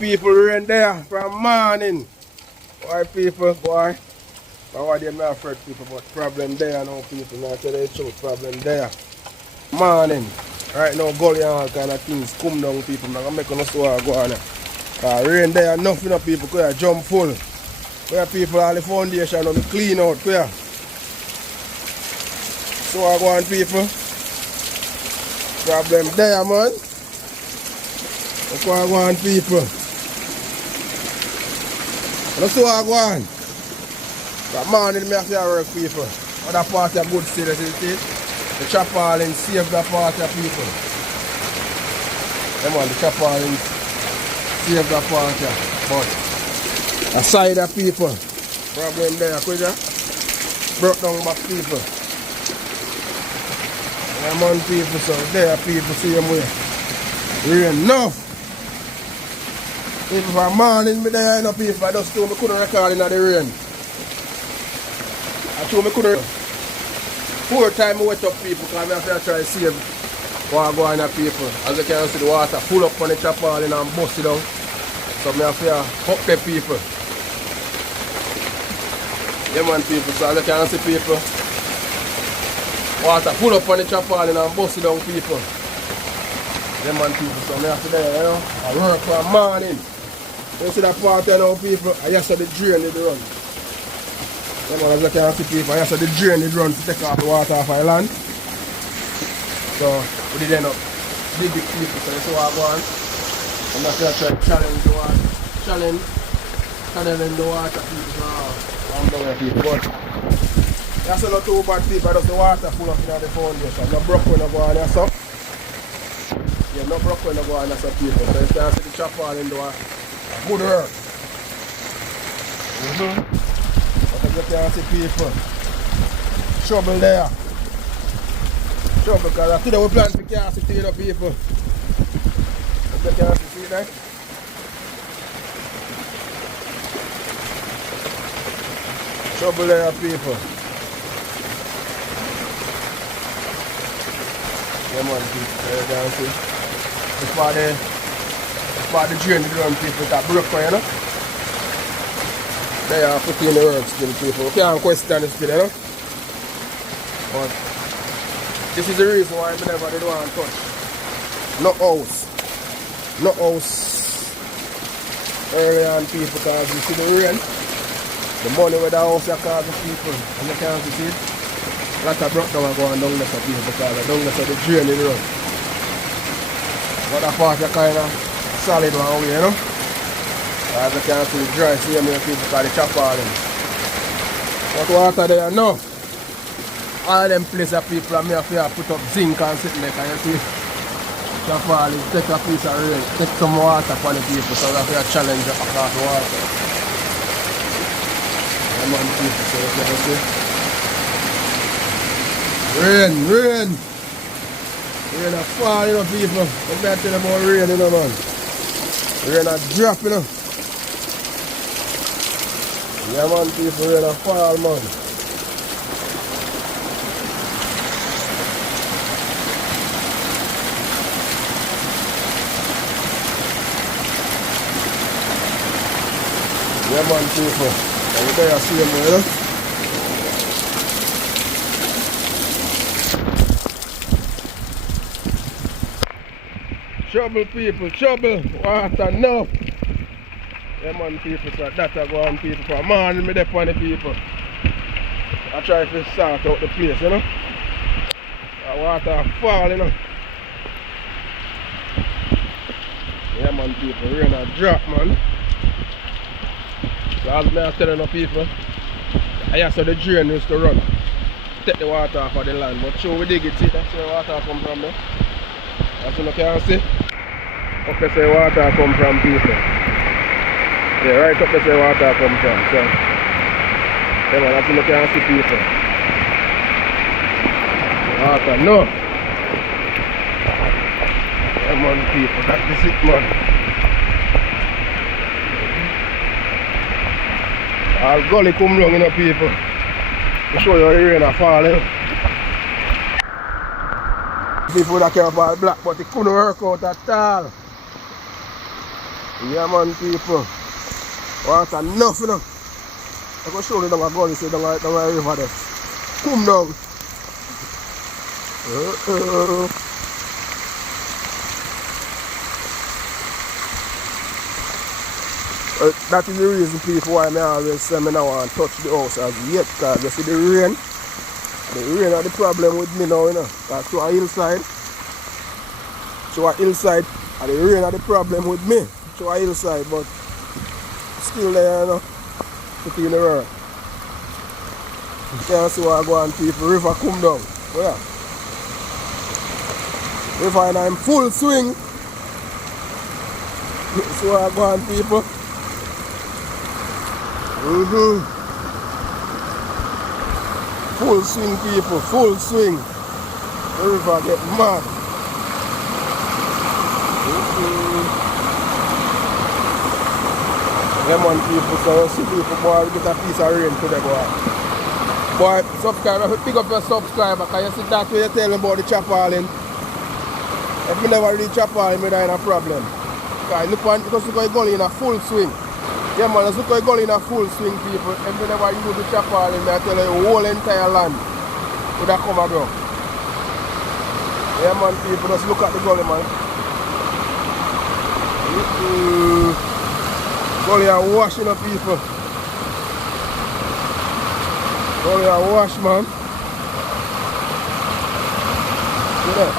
people rain there from morning. Why people, boy? Why they not afraid people, but problem there now people. Now tell the truth, problem there. Morning. Right now gully and all kind of things come down people. I'm gonna make us go on. Rain there enough you know people because jump full. Where people all the foundation on the clean out where. So I go on people. Problem there man. That's why I go on people. That's how I go on. That morning me have to work people. Other part of good still, see? The chop all and save that part of people. Come on, the chop all and save that part of. But aside of people, problem there, could you? Broke down back people. I'm on people, so there people same way. Rain enough. People from morning me there, you know people, I just told me couldn't record in the rain. I told me couldn't. 4 times I wet up people because I have to try to save what go on the people. As you can see the water full up on the chapel and bust it down. So I have to up the people. Yeah man people, so as you can see people. Water full up on the chapel and bust it down people. Yeah man people, so I have to there, you know. I work for a morning. You see that part there now people, I just saw the drain they run. Yeah, man, as you can see people, I saw the drain it run to take off the water off the land. So we did end up big people, so you see what I go on. And that's why I try to challenge the water. Channeling the water people. I'm down with people. But that's not too bad people, just the water full up in the foundation. No broke when I go on there so. Yeah, no broke when I go on there so people. So you can see the chop all in the water. Good work. But as you can see people, trouble there. Trouble because today we plan for car city, you know people. As you can see that. Trouble there people. Yeah man people, as you can see. It's for the drain the run people that broke for you know. They are putting in the work still people. We can't question it still, you know. But this is the reason why I never did want to touch. No house. No house early on people because you see the rain. The money with the house that cause the people. And you can't see it. A lot of broke down going down there for people because the down there so the drain in the road. But that part is kind of solid one way, you know. As you can see, dry, see how many people got the chop all in. But water there now. All them places of people are have to put up zinc and sitting there, and you see chop all is take a piece of rain, take some water for the people, so we have to challenge the across the water. Come on people, so you can see. Rain a fall, you know people. I'm not telling about rain, you know man. Rain a drop, you know. Yeah man people, rain a fall man. Yeah man people, and you there see them, you know. Trouble people, trouble, water now. Yeah man people, so that I go on people for morning me there on the people. I try to sort out the place, you know. The water fall, you know. Yeah man people, rain a drop man. So as I telling the people, I saw the drain used to run. Take the water off of the land, but sure we dig it, see that's where the water come from there. That's what you can see. Up there say water come from people. Yeah, right up there say water come from. So yeah man, that's what you can see people. Water no. Yeah man people, that's it man. All gully come down, you know people. To show you how the rain are falling. People that care about black, but it couldn't work out at all. Yeah man people. Water enough, you know. I can show you down a gully, say down a river there. Come down. That is the reason people why I always say I don't want to touch the house as yet, because you see the rain. The rain are the problem with me now, you know. Because to a hillside, and the rain are the problem with me. To a hillside, but still there, you know. Put in the work. You can see what I go on people. River come down. Oh, yeah. River and I'm full swing. See what I go on people. Full swing people, full swing. The river get mad. Yeah man people, so you see people boy we get a piece of rain today boy. Boy, subscriber, pick up your subscriber because you see that way you tell me about the chapalling. If me never reach chapalling, me die in a problem. Because look at the gully in a full swing. Yeah man, just look at the gully in a full swing people. If me never use the chapalling, I tell you the whole entire land would have come and go. Yeah man people, just look at the gully man. Gully are washing up people. Gully are wash man. See that?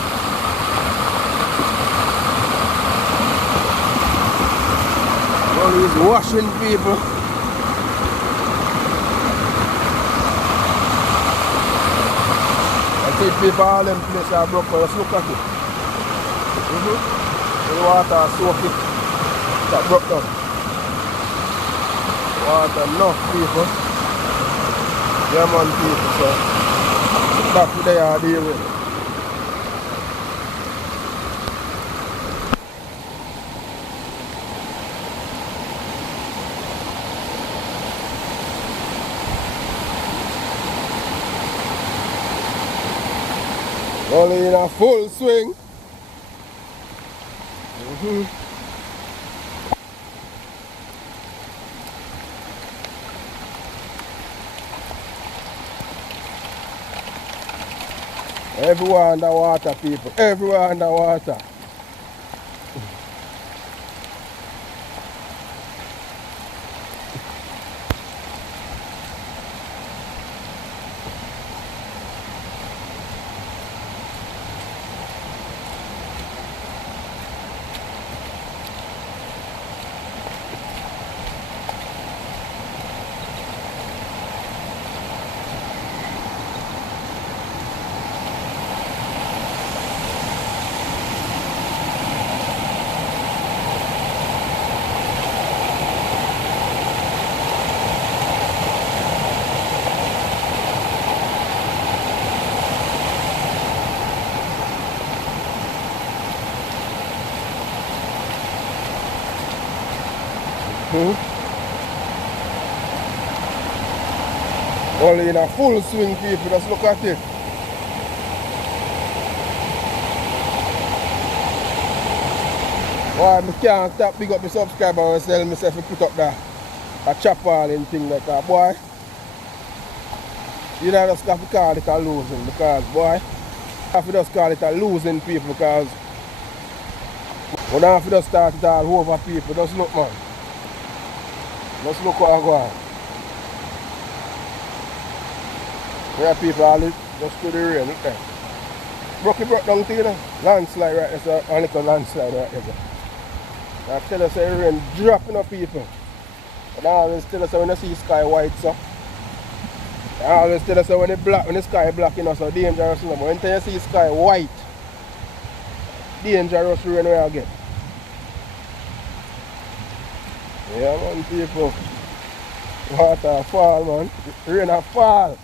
Gully is washing people. I see people all them places are broke, just look at it. The water soak it. That broke down. Water enough people. Yeah man people, so that's what they are dealing with. Only in a full swing. Everywhere underwater people, everywhere underwater. Only in a full swing people, just look at it. Why I can't stop big up the subscriber and tell myself to put up a chapalling thing like that, boy. You know just have to call it a losing because boy, you have to just call it a losing people because we don't have to just start it all over people. Just look man. Just look what I go on. Where people all just to the rain, look there. Broke down to you know. Landslide right there, so a little landslide right there. I tell us the rain dropping up people. And I always tell us when you see sky white so. I always tell us when the sky black you know so dangerous. But when you see sky white, dangerous rain where I get. Yeah man people. Water fall man. Rain a fall.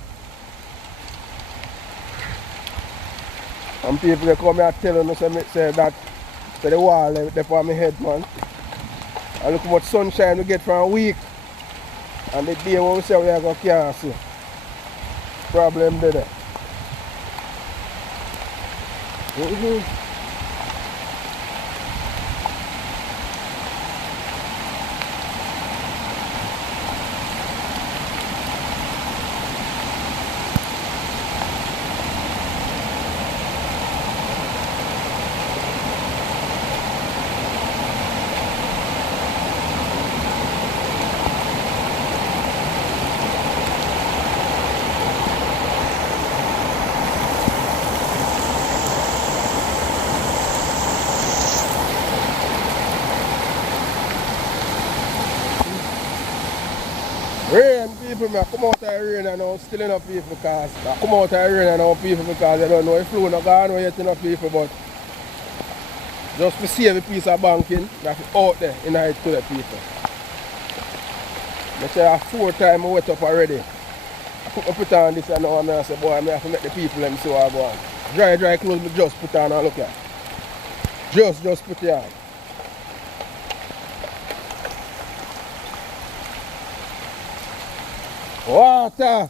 And people they come here telling us say that to the wall they on my head man. And look how much sunshine we get for a week. And the day when we say we are going to cancel. Problem there. Rain, people, I come out of the rain and now still enough people because I come out of the rain and now people because I don't know if flu not gone yet enough people, but just to save a piece of banking that's out there in the to the people. I say 4 times I wet up already. I put on this and now I say, boy, I have to make the people them see what I go on. Dry clothes, me just put on and look at. Just put it on. Water!